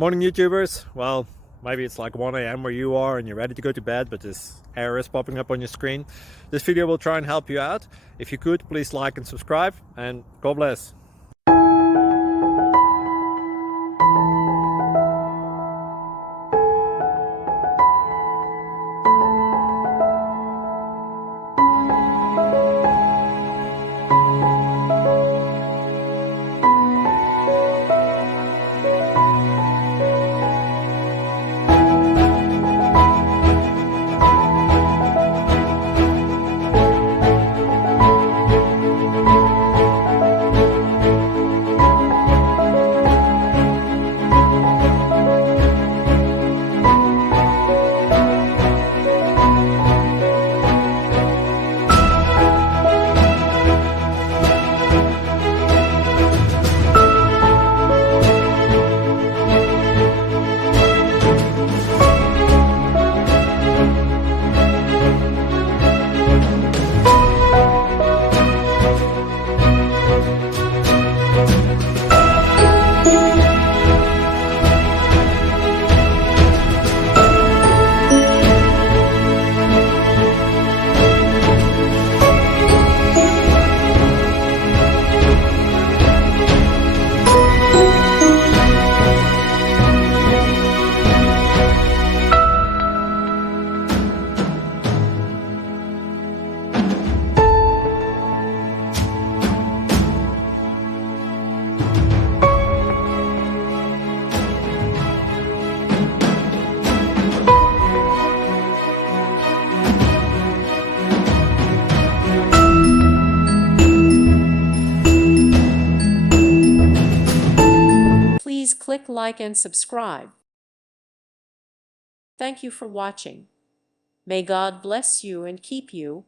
Morning YouTubers. Well, maybe it's like 1 a.m. where you are and you're ready to go to bed, but this error is popping up on your screen. This video will try and help you out. If you could, please like and subscribe, and God bless. Please click like and subscribe. Thank you for watching. May God bless you and keep you.